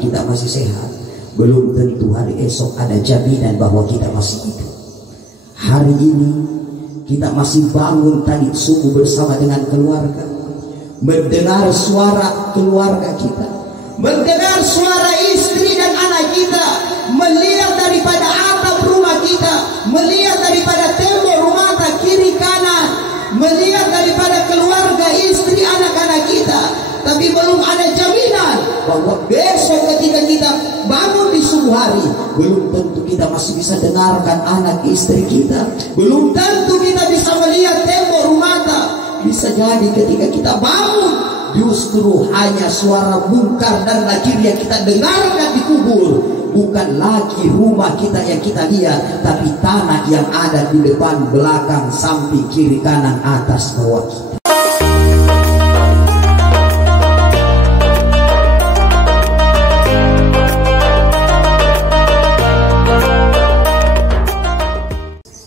kita masih sehat, belum tentu hari esok ada jaminan bahwa kita masih hidup. Hari ini kita masih bangun tadi subuh bersama dengan keluarga, mendengar suara keluarga kita, mendengar suara istri dan anak kita, melihat daripada atap rumah kita, melihat daripada tembok rumah kiri kanan, melihat daripada keluarga istri anak-anak kita. Tapi belum ada jaminan bahwa besok ketika kita bangun di subuh hari, belum tentu kita masih bisa dengarkan anak istri kita, belum tentu kita bisa melihat tembok rumah. Bisa jadi ketika kita bangun, justru hanya suara mungkar dan nakir yang kita dengarkan di kubur. Bukan lagi rumah kita yang kita lihat, tapi tanah yang ada di depan, belakang, samping, kiri, kanan, atas, bawah kita.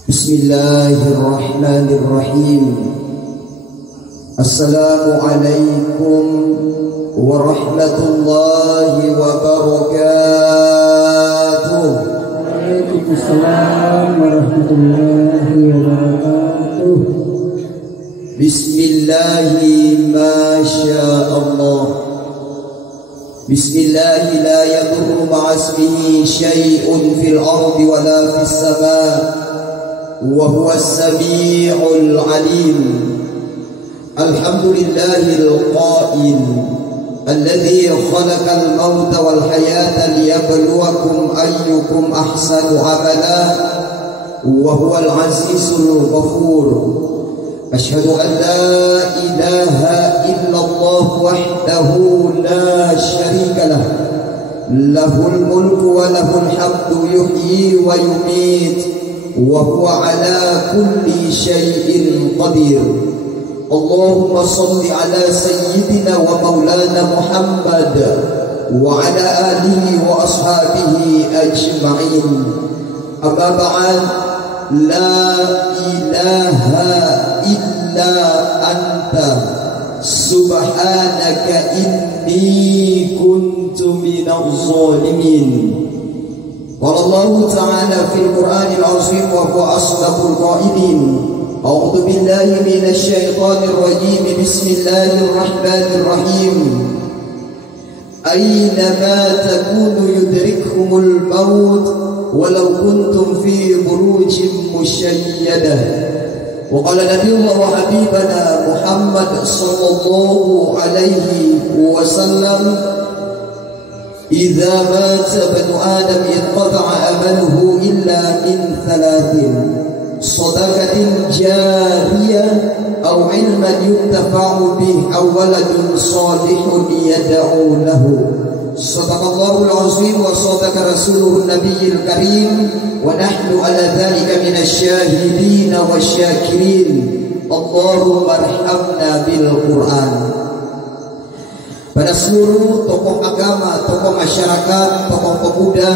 Bismillahirrahmanirrahim. Assalamualaikum warahmatullahi wabarakatuh. Waalaikumsalam warahmatullahi wabarakatuh. Bismillahi masyaallah. Bismillahi la yadurru ma'asmihi syai'un fil ardi wa la fis sama'. وهو السميع العليم. الحمد لله القائل الذي خلق الموت والحياة ليبلوكم أيكم أحسن عملا وهو العزيز الغفور. أشهد أن لا إله إلا الله وحده لا شريك له، له الملك وله الحمد يحيي ويميت وهو على كل شيء قدير. اللهم صل على سيدنا ومولانا محمد وعلى آله وأصحابه أجمعين. أما بعد، لا إله إلا أنت سبحانك إني كنت من الظالمين. قال الله تعالى في القرآن العظيم وهو أصدق القائلين: أعوذ بالله من الشيطان الرجيم، بسم الله الرحمن الرحيم. أينما تكونوا يدرككم الموت ولو كنتم في بروج مشيدة. وقال نبي الله وحبيبنا محمد صلى الله عليه وسلم: إذا مات ابن آدم انقطع عمله إلا من ثلاث: صدقة جارية أو علم ينتفع به أو ولد صالح يدعو له. صدق الله العظيم وصدق رسوله النبي الكريم، ونحن على ذلك من الشاهدين والشاكرين. اللهم ارحمنا بالقرآن. Pada seluruh tokoh agama, tokoh masyarakat, tokoh pemuda,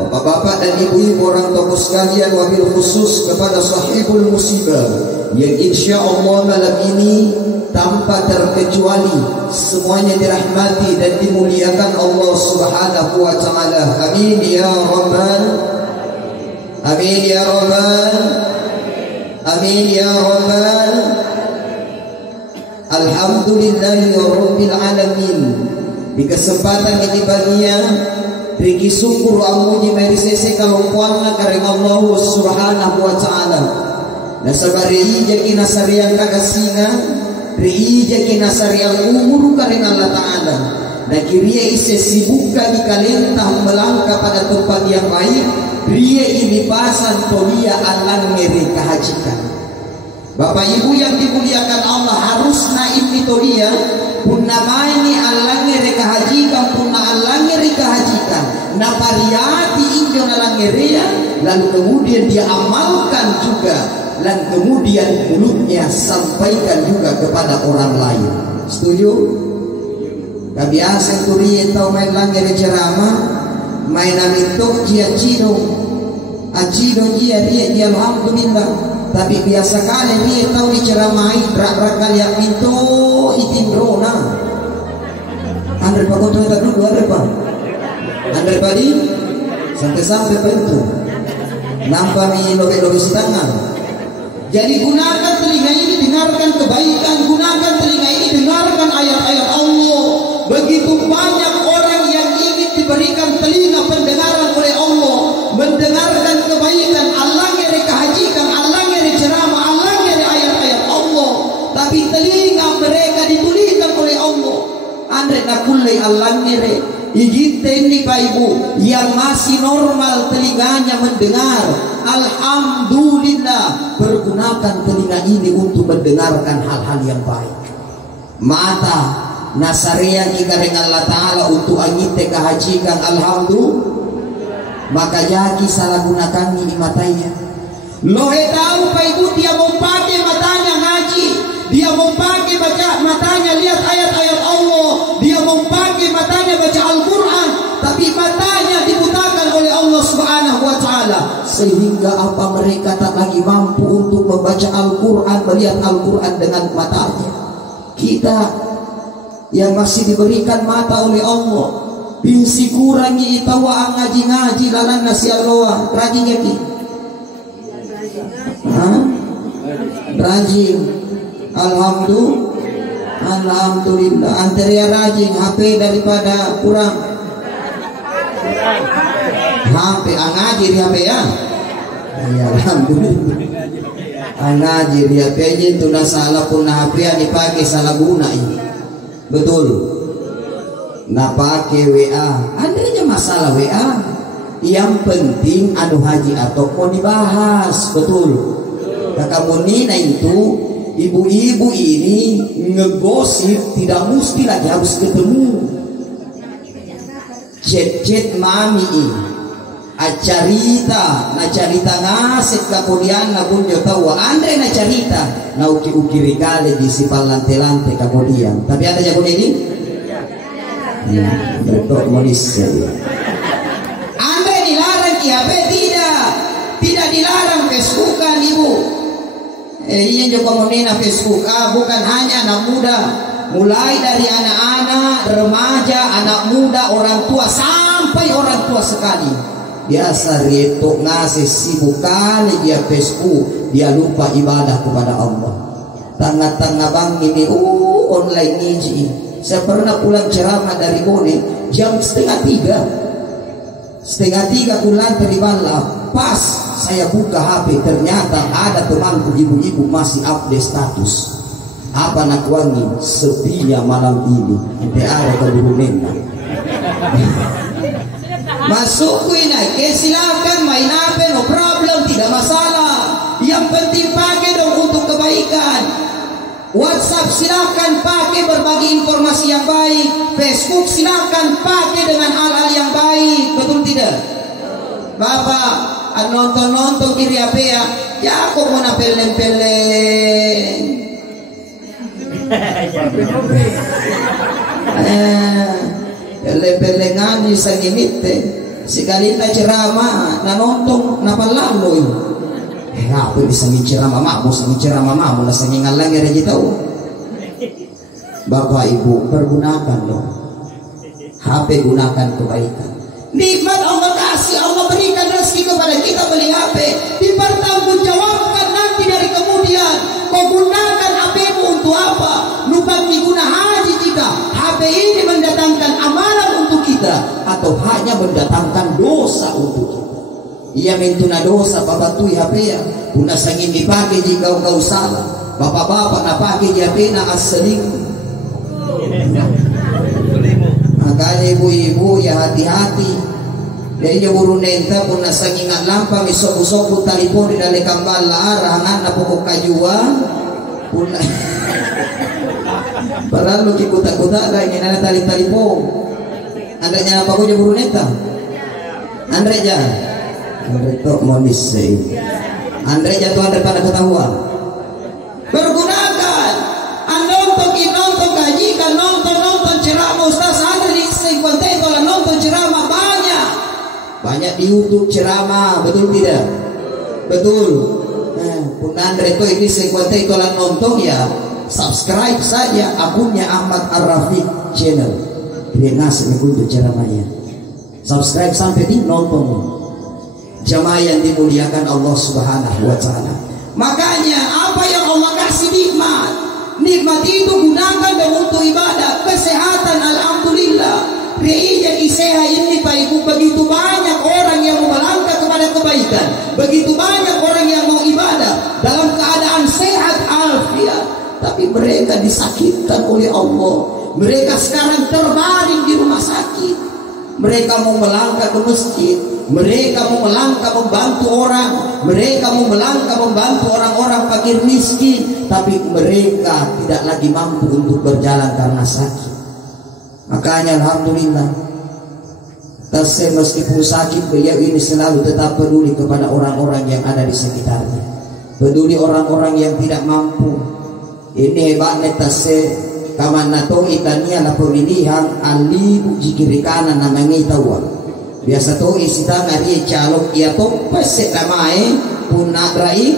bapak-bapak dan ibu-ibu, orang tokoh sekalian, wabil khusus kepada sahibul musibah yang insya Allah malam ini tanpa terkecuali semuanya dirahmati dan dimuliakan Allah Subhanahu wa taala. Amin ya rabbal, amin ya rabbal, amin ya rabbal. Alhamdulillahi rabbil alamin. Di kesempatan ini bagian bagi syukur amuji mari sese kalau kuatna karena Allah Subhanahu wa taala. Nasabari jadi nasarian kagasinga, ri jadi nasarian umur karena Allah taala. Dan kiria ise sibukkan di kalentah melangkah pada tempat yang baik, ria ini pasan tolia alang ngeri kehajikan. Bapak Ibu yang dimuliakan Allah, harus naib mitoria punna maini alange reka hajikan, punna alange reka hajikan napariati injo nalangerea, lalu kemudian dia amalkan juga, dan kemudian mulutnya sampaikan juga kepada orang lain. Setuju? Kabiasa turie tau main langere ceramah, main amitok jia cido, acido jia dia alhamdulillah. Tapi biasa kali dia tahu diceramai rak-rak kali yang pintu itin drona. Andre pak kau tahu dulu ada pak. Andre padi sampai pentu nampak mi lobe-lobe si tangan. Jadi gunakan telinga ini dengarkan kebaikan, gunakan telinga ini dengarkan ayat-ayat Allah. Begitu banyak orang yang ingin diberikan telinga pendengaran oleh Allah, mendengarkan kebaikan, Allah ngeri kehajikan, Allah ngeri ceramah, Allah ngeri ayat-ayat Allah, tapi telinga mereka ditulikan oleh Allah. Andre nakulai Allah ngeri. Ijite ini Pak Ibu yang masih normal telinganya mendengar, alhamdulillah, pergunakan telinga ini untuk mendengarkan hal-hal yang baik. Mata nasarian jika dengan Allah Ta'ala untuk angite kehajikan, alhamdulillah, maka jaki salah gunakan ini matanya. Lohe tahu Pak Ibu dia mau pakai matanya ngaji, dia mau pakai baca matanya lihat ayat-ayat Allah, dia mau pakai matanya baca Al-Quran, tapi matanya dibutakan oleh Allah Subhanahu wa Ta'ala, sehingga apa mereka tak lagi mampu untuk membaca Al-Quran, melihat Al-Quran dengan matanya. Kita yang masih diberikan mata oleh Allah, pinsi kurangi itawa ngaji-ngaji lalan nasi Allah rajin yaki, rajin. Alhamdulillah. Antara rajin HP daripada kurang. HP ngaji di HP ya. Ya alhamdulillah. Ngaji di HP aja itu na salah pun HP yang dipakai salah guna ini. Betul. Nah pakai WA. Adanya masalah WA. Yang penting anu haji atau mau dibahas. Betul. Kamu nina itu ibu-ibu ini ngegosip tidak mesti lagi harus ketemu. Chat-chat mami ini acarita ngasih kemudian nabun jo tahu Andre na carita na uki-uki regale di sipal lante-lante kemudian. Tapi ada jago ini? Ya, betul monis ya. Andre dilarang HP tidak dilarang Facebookan Ibu. Ini juga menina Facebook. Bukan hanya anak muda, mulai dari anak-anak, remaja, anak muda, orang tua sampai orang tua sekali. Biasa reto ngasih sibuk kali dia Facebook, dia lupa ibadah kepada Allah. Tengah-tengah bang ini, online ngaji. Saya pernah pulang ceramah dari Bone jam setengah tiga pulang dari Balap. Pas saya buka HP ternyata ada temanku ibu-ibu masih update status. Apa nak wangi sepinya malam ini nanti ada keburunan. Masukin aja silakan main HP no problem, tidak masalah. Yang penting pakai dong untuk kebaikan. WhatsApp silakan pakai berbagi informasi yang baik. Facebook silakan pakai dengan hal-hal yang baik, betul tidak? Bapak nonton kiri apa ya? Ya kok mau napeleng. Pelengan di sanginite. Sekali tak ceramah, na nonton napalalo yun. Apa bisa ceramah mamu, na sangingan lang yang tahu. Bapak Ibu pergunakan dong. HP gunakan kebaikan. Nikmat Allah kasih, Allah berikan rezeki kepada kita beli HP, dipertanggungjawabkan nanti dari kemudian. Kau gunakan HP-mu untuk apa? Lupa diguna haji kita. HP ini mendatangkan amalan untuk kita atau hanya mendatangkan dosa untuk kita? Ia mentuna dosa babatui HP ya. Guna sangin dipakai jika kau salah. Bapak-bapak nak pakai HP na asli. Makanya ibu-ibu ya hati-hati. Jadi buru nenta pun nasa ingat lampa misok-usok talipon di dalam kambal larangan na pokok kajuan pun. Padahal lu kikuta-kuta ada ingin ada talipon. Adanya apa kau buru nenta? Andre ja. Andre tok monis sih. Andre jatuh Andre pada ketahuan. Bergunakan. Nonton gaji kan nonton ceramah Ustaz ada di sekolah kalau nonton ceramah banyak di YouTube ceramah, betul tidak? Betul. Pun Andre itu ini sekolah kalau nonton ya subscribe saja akunnya Ahmad Ar-Rafiq channel. Dia ngasih untuk ceramahnya. subscribe sampai di nonton. Jamaah yang dimuliakan Allah Subhanahu wa taala. Makanya apa yang Allah kasih nikmat, nikmat itu gunakan untuk ibadah. Kesehatan alhamdulillah. Jadi sehat ini Pak Ibu, begitu banyak orang yang mau melangkah kepada kebaikan, begitu banyak orang yang mau ibadah dalam keadaan sehat alfiat, tapi mereka disakitkan oleh Allah. Mereka sekarang terbaring di rumah sakit. Mereka mau melangkah ke masjid, mereka mau melangkah membantu orang, mereka mau melangkah membantu orang-orang fakir miskin, tapi mereka tidak lagi mampu untuk berjalan karena sakit. Makanya alhamdulillah, saya meskipun sakit, beliau ini selalu tetap peduli kepada orang-orang yang ada di sekitarnya, peduli orang-orang yang tidak mampu. Ini hebatnya tasnya kamana to itania la pemilihan ali buji kiri kanan namanya tawa. Biasa to isita ngari calok ia to pesek namai punna rai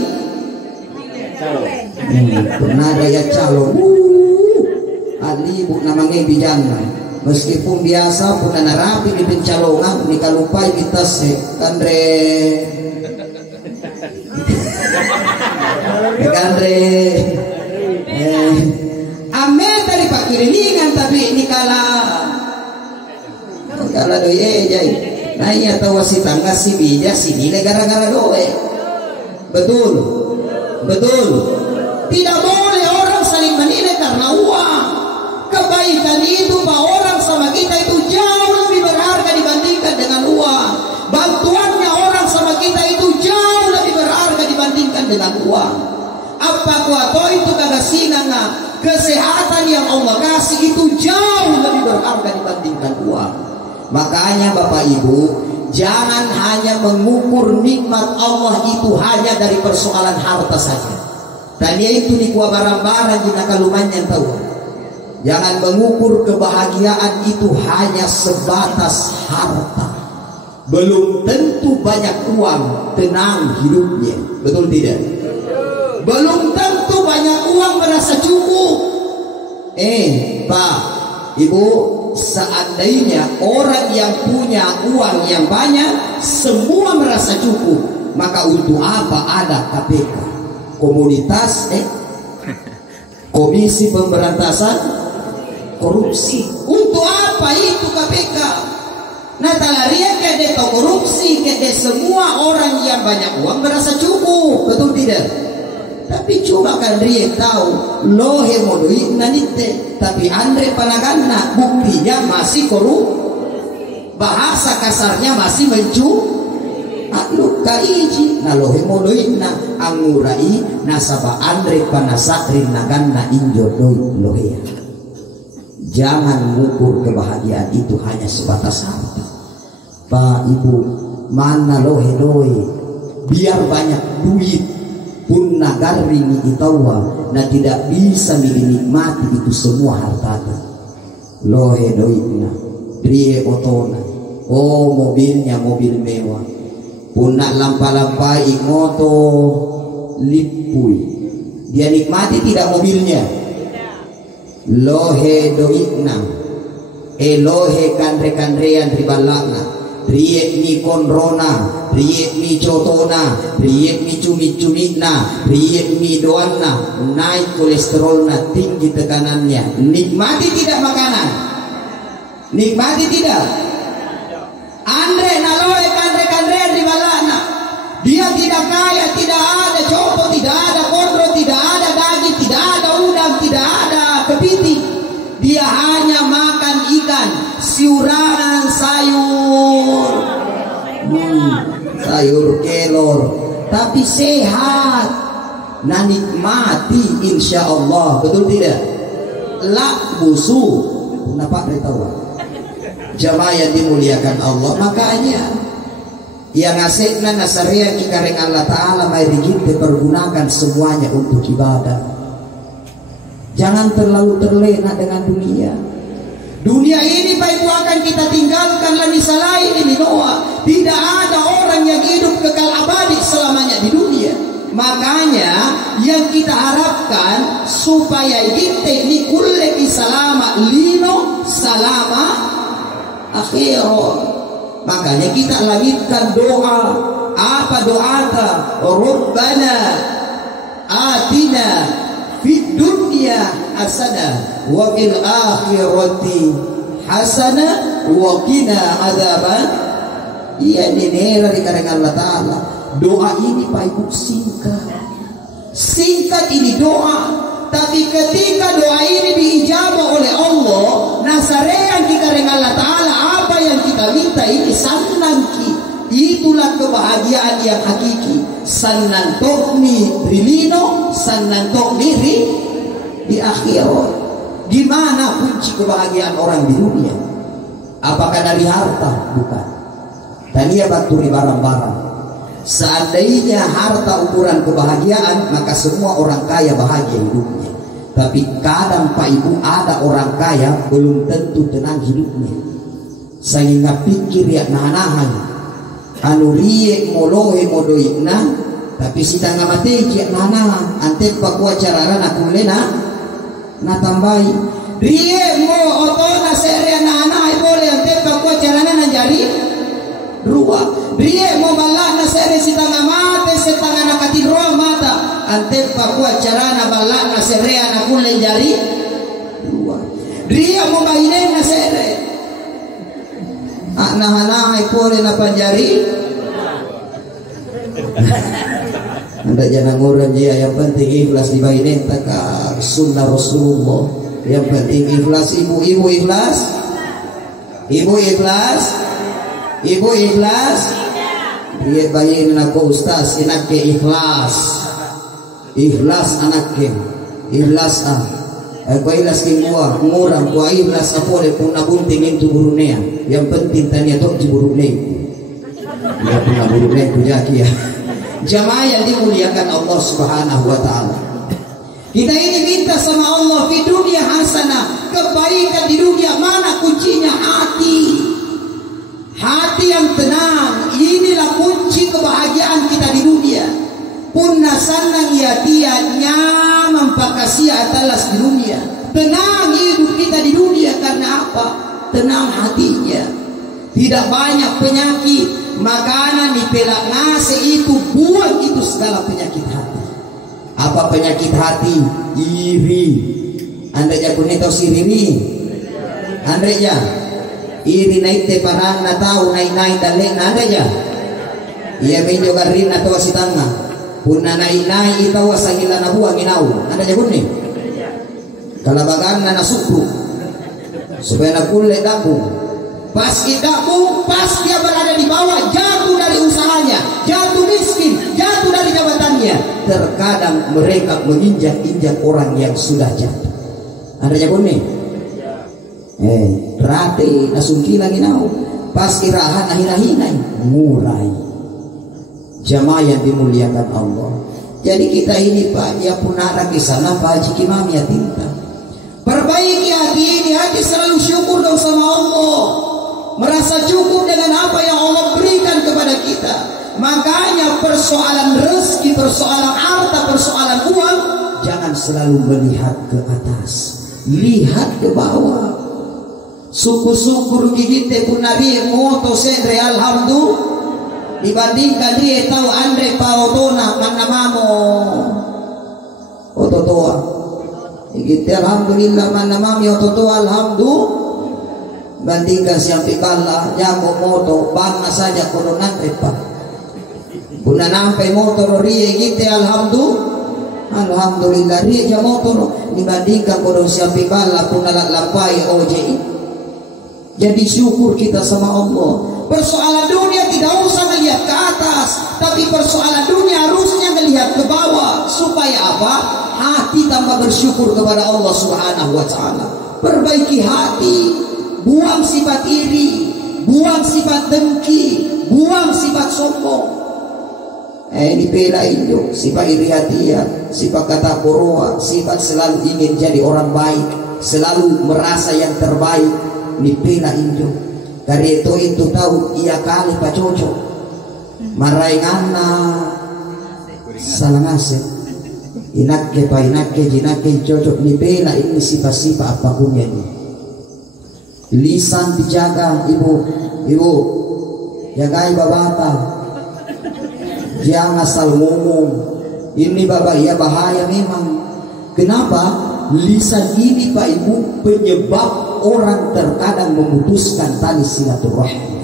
punna raya calok ali bu namanya bijana. Meskipun biasa punna narapi di pencalongan ni kalupai kita se kandre kandre ame dari pakirilingan tapi ini kala doye jai nah iya tahu si tangga si bija si nilai gara-gara doe. Betul tidak boleh orang saling menilai karena uang. Kebaikan itu Pak, orang sama kita itu jauh lebih berharga dibandingkan dengan uang. Bantuannya orang sama kita itu jauh lebih berharga dibandingkan dengan uang. Apa kuato itu kagak sinanga. Kesehatan yang Allah kasih itu jauh lebih berharga dibandingkan uang. Makanya Bapak Ibu, jangan hanya mengukur nikmat Allah itu hanya dari persoalan harta saja. Dan yaitu di kuah barang-barang jika kalumannya tahu. Jangan mengukur kebahagiaan itu hanya sebatas harta. Belum tentu banyak uang tenang hidupnya. Betul tidak? Belum tentu banyak uang merasa cukup. Pak, Ibu, seandainya orang yang punya uang yang banyak semua merasa cukup, maka untuk apa ada KPK? Komunitas Komisi Pemberantasan Korupsi. Untuk apa itu KPK? Nah, talaria kede korupsi, kede semua orang yang banyak uang merasa cukup, betul tidak? Tapi coba kan dia tahu lohe moduit nanite, tapi andre panagana buktinya masih korup, bahasa kasarnya masih akluk kaiji na lohe moduit na angurai nasaba andre panasakrin naganna injodoi lohe. Jangan mengukur kebahagiaan itu hanya sebatas harta. Pak Ibu, mana lohe biar banyak duit pun nagaring itawa na tidak bisa dinikmati itu semua harta. Lohe doina drie otona, oh mobilnya mobil mewah, punak lampa-lampai moto lipui, dia nikmati tidak mobilnya? Lohe doikna lohe kandre-kandrean ribalakna riek ni konrona riek ni cotona riek ni cumi-cumikna riek ni doanna naik kolesterolna tinggi tekanannya. Nikmati tidak makanan? Nikmati tidak? Andre na lohe kandre-kandrean ribalakna, dia tidak kaya, tidak ada copo, tidak ada kontro, tidak ada daging, tidak ada udang, tidak ada kepiting. Dia hanya makan ikan, siurangan sayur, sayur kelor, tapi sehat. Nah nikmati insya Allah, betul tidak? Lak busu, kenapa beritahu? Jamaah yang dimuliakan Allah, makanya yang ngasihna nasaria kikaring Allah Ta'ala mari kita pergunakan semuanya untuk ibadah. Jangan terlalu terlena dengan dunia. Dunia ini Pak Ibu akan kita tinggalkan lagi selain ini doa. Tidak ada orang yang hidup kekal abadi selamanya di dunia. Makanya yang kita harapkan supaya kita ini kulle salama lino salama akhirat. Makanya kita langitkan doa. Apa doanya? Rabbana atina fid dunya hasanah wa fil akhirati hasanah wa qina adzaban. Iya, ini dari karangan Allah Ta'ala. Doa ini Pak Ibu singkat ini doa, tapi ketika doa ini diijabah oleh Allah, nasarean kita dengan Allah Ta'ala, apa yang kita minta ini sananki. Itulah kebahagiaan yang hakiki. Sanan tokmi rilino, sanan tokmi di akhirat. Gimana kunci kebahagiaan orang di dunia? Apakah dari harta? Bukan. Tania baturi barang-barang. Seandainya harta ukuran kebahagiaan, maka semua orang kaya bahagia hidupnya. Tapi kadang Pak Ibu ada orang kaya belum tentu tenang hidupnya. Sehingga pikir ya nahan-nahan, anu riye molohe modoikna, tapi sita ngamate ya nahan-nahan. Ante pakua carana nakulena natambai. Riye mo otona seria nahan-nahan boleh ante pakua carana nanjari ruah. Riye mo balak na sere sita ngamate setanga nakatidro mata. Ante pakua carana balak na serea nakule jari ruah. Riye mo bahine na sere nahan-nahan pole na panjari. Anda jangan ngurang dia, yang penting ikhlas di bahine taka sunnah Rasulullah. Yang penting ikhlas. Ibu ikhlas. Ibu ikhlas. Ibu ikhlas. Dia bayin aku ustaz inake ikhlas. Ikhlas anake. Ikhlas Aku ikhlas kimua ngurang ku ikhlas apole puna bunting itu burunea. Yang penting tanya tok di burunea. Ya puna burunea ku jaki ya. Jamaah yang dimuliakan Allah Subhanahu wa taala. Kita ini minta sama Allah di dunia hasanah, kebaikan di dunia. Mana kuncinya? Hati. Hati yang tenang, inilah kunci kebahagiaan kita di dunia. Punna sanang ya dia nyaman pakasia atalas di dunia. Tenang hidup kita di dunia karena apa? Tenang hatinya. Tidak banyak penyakit. Makanan di pelak nasi itu buang itu segala penyakit hati. Apa penyakit hati? Iri. Anda jago neto siriri. Anda ya. Iri naik te parang na tao naik daleng na anda ya. Iya medyo garin na to si tanga. Puna naik itaw sa hila na buang inaw. Anda jago ni. Kalabagan na nasukro. Supaya nakulay daku. Pas idakmu, pas dia berada di bawah, jatuh dari usahanya, jatuh miskin, jatuh dari jabatannya. Terkadang mereka menginjak-injak orang yang sudah jatuh. Anda jago nih? Rati nasungki lagi nau. Pas irahan ahir-ahinai murai. Jamaah yang dimuliakan Allah. Jadi kita ini Pak, ya punara kisana Pak Haji Kimam ya tinta. Perbaiki hati ini, hati selalu syukur dong sama Allah. Merasa cukup dengan apa yang Allah berikan kepada kita. Makanya persoalan rezeki, persoalan harta, persoalan uang, jangan selalu melihat ke atas, lihat ke bawah. Syukur-syukur kita punari moto sedre alhamdulillah. Dibandingkan dia tahu andre paotona mana mamo ototoa. Kita alhamdulillah mana mami ototoa alhamdulillah. Bandingkan siang pikala jago moto bangna saja kono nanti Pak. Puna nampai motor rie kita alhamdulillah rie ja motor dibandingkan kono siang pikala puna lampai OJI. Jadi syukur kita sama Allah. Persoalan dunia tidak usah melihat ke atas, tapi persoalan dunia harusnya melihat ke bawah. Supaya apa? Hati tambah bersyukur kepada Allah Subhanahu wa taala. Perbaiki hati. Buang sifat iri, buang sifat dengki, buang sifat sombong. Dipela induk, sifat iri hati, sifat kata koroa, sifat selalu ingin jadi orang baik, selalu merasa yang terbaik. Dipela induk. Dari itu tahu ia kali pak cocok. Marai ngana salah ngasih. Inakke pa inakke jinakke cocok. Dipela ini sifat-sifat apapun ini. Lisan dijaga ibu ya guys babata, jangan asal ngomong. Ini bapak ya bahaya memang. Kenapa? Lisan ini Pak Ibu penyebab orang terkadang memutuskan tali silaturahmi.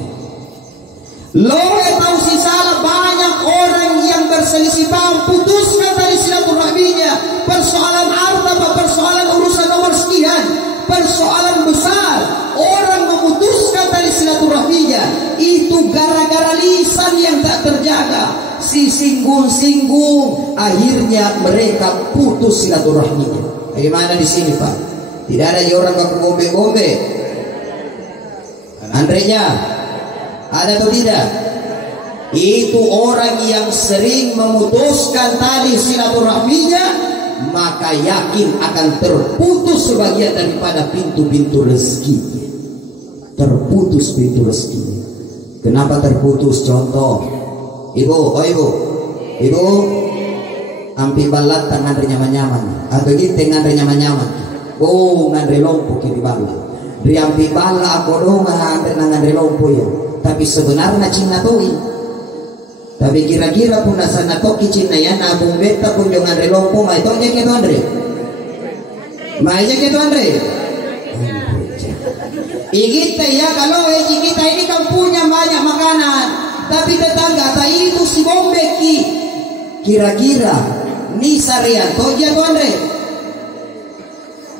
Loe tahu si salah, banyak orang yang berselisih paham putuskan tali silaturahminya. Persoalan harta, persoalan urusan nomor sekian, persoalan besar, orang memutuskan tali silaturahminya itu gara-gara lisan yang tak terjaga. Si singgung-singgung, akhirnya mereka putus silaturahminya. Bagaimana di sini Pak? Tidak ada orang baku gombe-gombe. Andrenya ada atau tidak? Itu orang yang sering memutuskan tali silaturahminya, maka yakin akan terputus sebagian daripada pintu-pintu rezeki. Terputus pintu rezeki. Kenapa terputus? Contoh, ibu, ibu, ampi balat tangan nyaman-nyaman, atau gitu ngandre nyaman-nyaman. Oh, ngandre lompo kiri balat. Riampi bala aku dong ngandre lompo ya. Tapi sebenarnya Cina toi. Tapi kira-kira pun sana toki Cina ya nabung beta pun jangan relompo mai tonya ke Andre. Mai aja ke Andre. Kita ya kalau kita ini kan punya banyak makanan, tapi tetangga tak itu si bombeki. Kira-kira ni sarian toja tu Andre.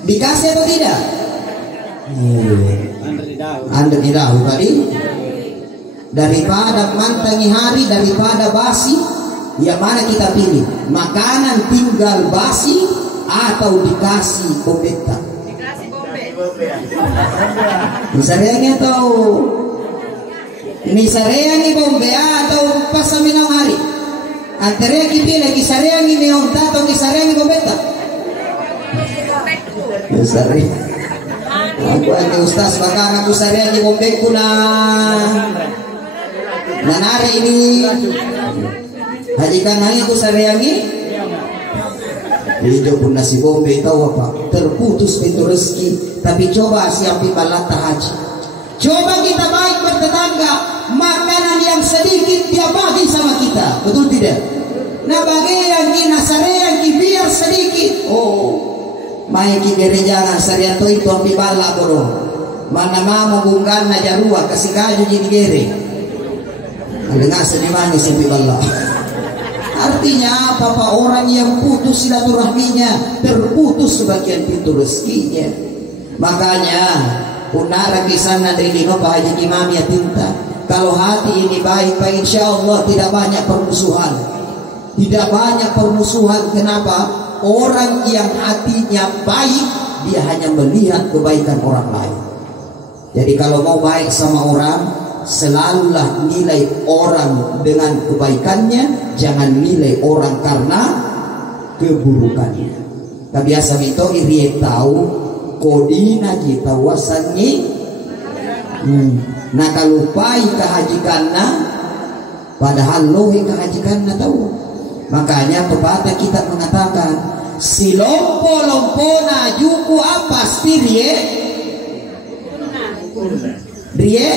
Dikasih atau tidak? Andre tidak tadi. Daripada mantangi hari, daripada basi, yang mana kita pilih? Makanan tinggal basi atau dikasih bombeta? Dikasih bombe. Misalnya tahu, misalnya bombe atau pas minum hari. Antara kita pilih misalnya minum atau misalnya bombeta. Misalnya, aku ada ustaz bahkan aku misalnya bombeku lah. Dan hari ini hajikan hanya aku sareangi hidup pun nasi bombe tahu apa terputus pintu rezeki. Tapi coba siapin balata haji, coba kita baik bertetangga, makanan yang sedikit dia bagi sama kita, betul tidak? Nah bagian kita sareangi biar sedikit. Oh mai kibere jangan sariato itu ambil bala bodoh mana mau bungkan aja ruah kasih kaju jadi gere. Dengar sedimani sampai bala. Artinya apa Pak? Orang yang putus silaturahminya terputus sebagian pintu rezekinya. Makanya unara kisana dari lino Pak Haji Imam ya tinta. Kalau hati ini baik Pak, insya Allah tidak banyak permusuhan. Tidak banyak permusuhan. Kenapa? Orang yang hatinya baik dia hanya melihat kebaikan orang lain. Jadi kalau mau baik sama orang, selalulah nilai orang dengan kebaikannya, jangan nilai orang karena keburukannya. Biasa itu iri tahu kodina kita wasannya. Nah kalau pai kehajikanna, padahal lohe kehajikanna tahu. Makanya pepatah kita mengatakan si lompo-lompona juku apa spirie rie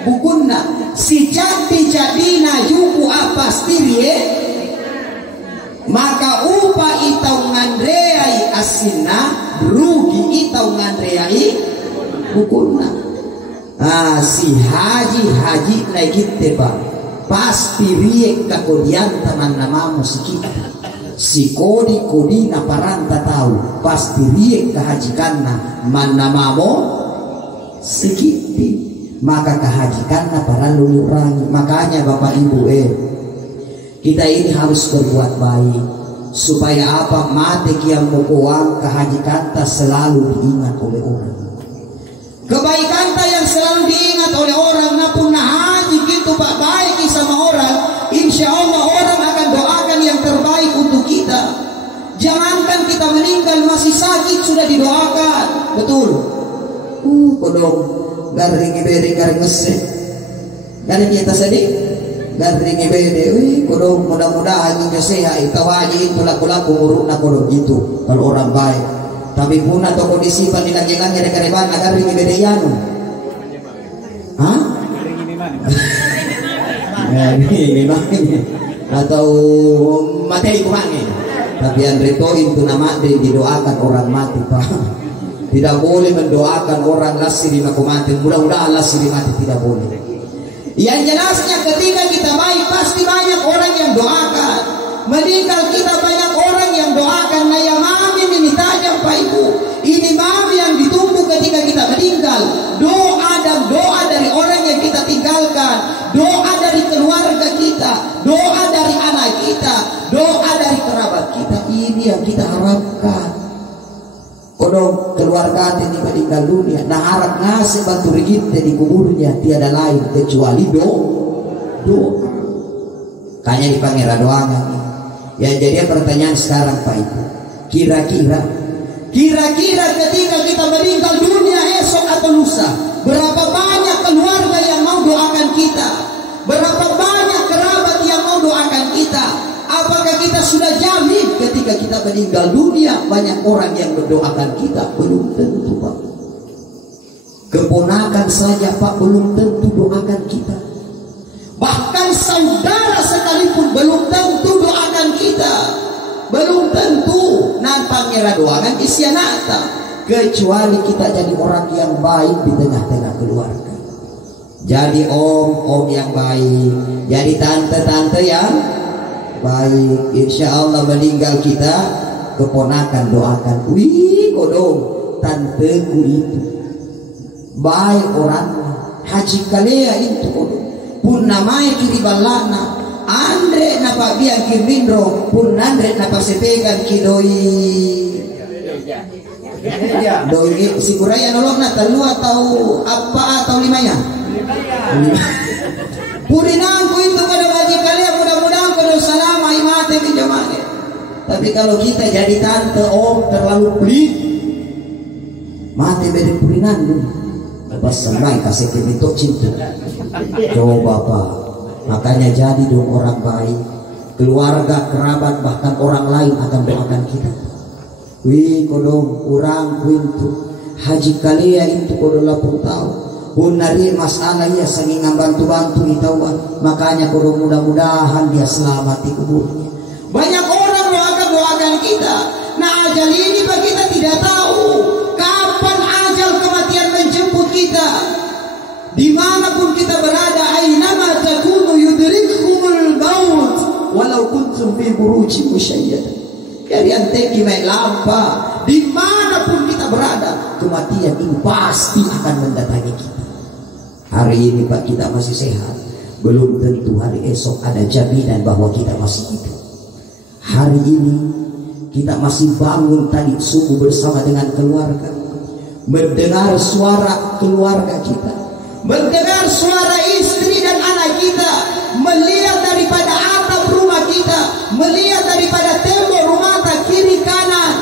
bukunna si jadi-jadina juku apa stirie, maka upa itau ngandreai asinna rugi itau ngandreai bukunna. Si haji naik Pak pasti riek kakodian teman namamu si kita si kodi na paranta tahu pasti riek kehajikanna man namamu si kita. Maka kehajikannya para lulurangi. Makanya Bapak Ibu kita ini harus berbuat baik supaya apa? Mati kiam mukuang kehajikannya selalu diingat oleh orang. Kebaikannya yang selalu diingat oleh orang. Napun haji gitu Pak baik sama orang, insya Allah orang akan doakan yang terbaik untuk kita. Jangankan kita meninggal masih sakit sudah didoakan. Betul. Kodong garing ibede garing ngese garing kita sedih garing ibede kodong mudah-mudahan ini sehat itawaji itu laku-laku urut nak kodong gitu kalau orang baik. Tapi pun atau kondisi panilang-nilang garing-garing garing ibede yanu garing ini mana Ini atau materi kurangi. Tapi Andre poin itu nama didoakan orang mati Pak. Tidak boleh mendoakan orang lasiri maku mati. Mudah-mudahan lasiri mati tidak boleh. Yang jelasnya ketika kita baik pasti banyak orang yang doakan. Meninggal kita banyak orang yang doakan. Nah ya mami ini tajam Pak Ibu. Ini mami yang ditunggu ketika kita meninggal. Doa dan doa dari orang yang kita tinggalkan. Doa dari keluarga kita. Doa dari anak kita. Doa dari kerabat kita. Ini yang kita harapkan. Kodong keluarga ini meninggal dunia. Nah harap ngasih bantu kita di kuburnya. Tiada lain kecuali doa. Kayaknya dipanggil doanya. Ya jadi pertanyaan sekarang Pak Ibu. Kira-kira ketika kita meninggal dunia esok atau lusa, berapa banyak keluarga yang mau doakan kita? Berapa banyak kerabat yang mau doakan kita? Apakah kita sudah jamin ketika kita meninggal dunia banyak orang yang mendoakan kita? Belum tentu Pak. Keponakan saja Pak belum tentu doakan kita. Bahkan saudara sekalipun belum tentu doakan kita. Belum tentu nampak ngira doakan isyanata. Kecuali kita jadi orang yang baik di tengah-tengah keluarga. Jadi om yang baik. Jadi tante yang baik. Insya Allah meninggal kita, keponakan doakan. Wih kodong tanteku itu baik orangnya. Haji kalea itu kodong. Pun namanya kiri balana. Andre napa biang kirmindro pun Andre napa sepegan kidoi doi si kuraya nolok na telu atau apa atau limanya purinangku itu pada gaji kalian mudah-mudahan kalau salam imate pinjamane. Tapi kalau kita jadi tante om terlalu pelit mati beri purinan dulu pas semai kasih kebitok cinta coba Pak. Makanya jadi dong orang baik. Keluarga, kerabat, bahkan orang lain akan doakan kita. Wih kodong kurang pintu haji kalia itu kodong lapung tahu. Pun nari masalah ya saking bantu-bantu itawan. Makanya kodong mudah-mudahan dia selamat di kuburnya. Banyak orang doakan kita. Nah ajal ini Pak kita tidak tahu kapan ajal kematian menjemput kita. Dimanapun kita berada, ainama takunu yudrikkumul maut walau kuntum fi burujin musyayyadah. Jadi anteki main lampa, dimanapun kita berada, kematian ini pasti akan mendatangi kita. Hari ini Pak kita masih sehat, belum tentu hari esok ada jaminan bahwa kita masih hidup. Hari ini kita masih bangun tadi subuh bersama dengan keluarga, mendengar suara keluarga kita, mendengar suara istri dan anak kita, melihat daripada atap rumah kita, melihat daripada tembok rumah tak kiri kanan,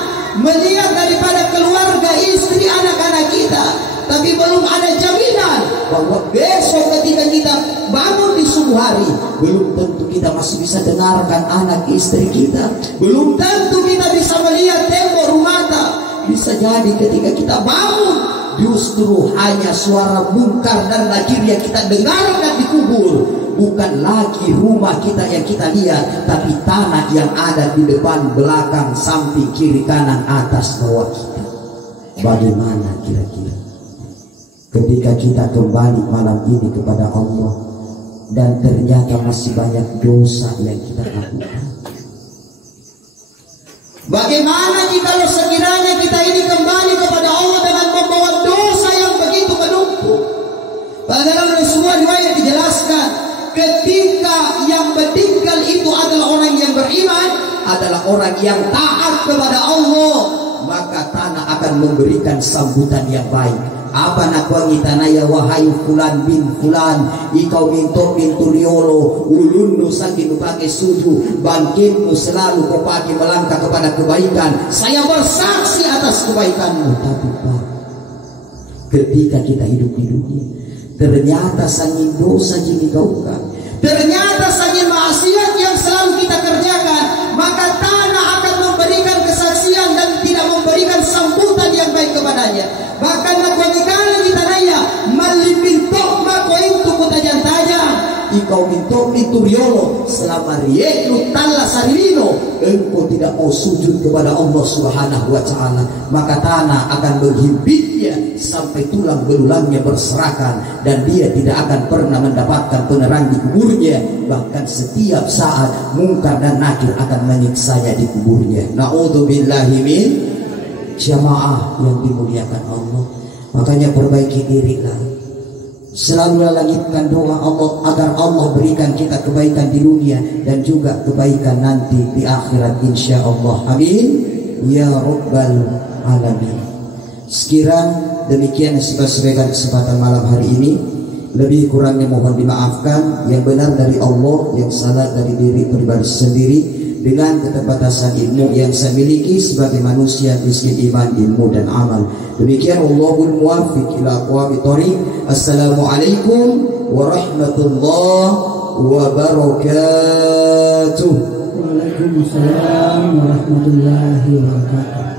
melihat daripada keluarga istri anak-anak kita. Tapi belum ada jaminan bahwa besok ketika kita bangun di subuh hari, belum tentu kita masih bisa dengarkan anak istri kita, belum tentu kita bisa melihat tembok rumah tak. Bisa jadi ketika kita bangun justru hanya suara mungkar dan nakir yang kita dengarkan di kubur. Bukan lagi rumah kita yang kita lihat, tapi tanah yang ada di depan, belakang, samping, kiri, kanan, atas, bawah kita. Bagaimana kira-kira ketika kita kembali malam ini kepada Allah dan ternyata masih banyak dosa yang kita lakukan? Bagaimana jika sekiranya kita ini kembali kepada Allah dengan membawa dosa yang begitu menumpuk? Pada dalam sebuah riwayat dijelaskan, ketika yang meninggal itu adalah orang yang beriman, adalah orang yang taat kepada Allah, maka tanah akan memberikan sambutan yang baik. Apa nak wangi tanaya wahai fulan bin fulan, ikau minto pintu riolo, ulundu saking pakai suju, bangkitmu selalu kau pakai melangkah kepada kebaikan. Saya bersaksi atas kebaikanmu. Tapi Pak, ketika kita hidup di dunia, ternyata sangin dosa jadi gaungkan, ternyata sangin maksiat yang selalu kita kerjakan, maka tanah akan memberikan kesaksian dan tidak memberikan sambutan yang baik kepadanya. Bahkan nakwani kali kita naya malipintok mako itu kutajan tajam di kau minto mituriolo selama riek lu talla sarilino engkau tidak mau sujud kepada Allah Subhanahu wa taala, maka tanah akan menghimpitnya sampai tulang belulangnya berserakan dan dia tidak akan pernah mendapatkan penerang di kuburnya, bahkan setiap saat mungkar dan nakir akan menyiksanya di kuburnya. Na'udzubillahi min. Jamaah yang dimuliakan Allah, makanya perbaiki dirilah, selalu langitkan doa Allah agar Allah berikan kita kebaikan di dunia dan juga kebaikan nanti di akhirat insya Allah. Amin ya rabbal alamin. Sekiranya demikian sebagai kesempatan malam hari ini, lebih kurangnya mohon dimaafkan. Yang benar dari Allah, yang salah dari diri pribadi sendiri dengan keterbatasan ilmu yang saya miliki sebagai manusia miskin iman, ilmu dan amal. Demikian, Allahul muwaffiq ila aqwamit thoriq. Assalamualaikum warahmatullahi wabarakatuh. Waalaikumsalam warahmatullahi wabarakatuh.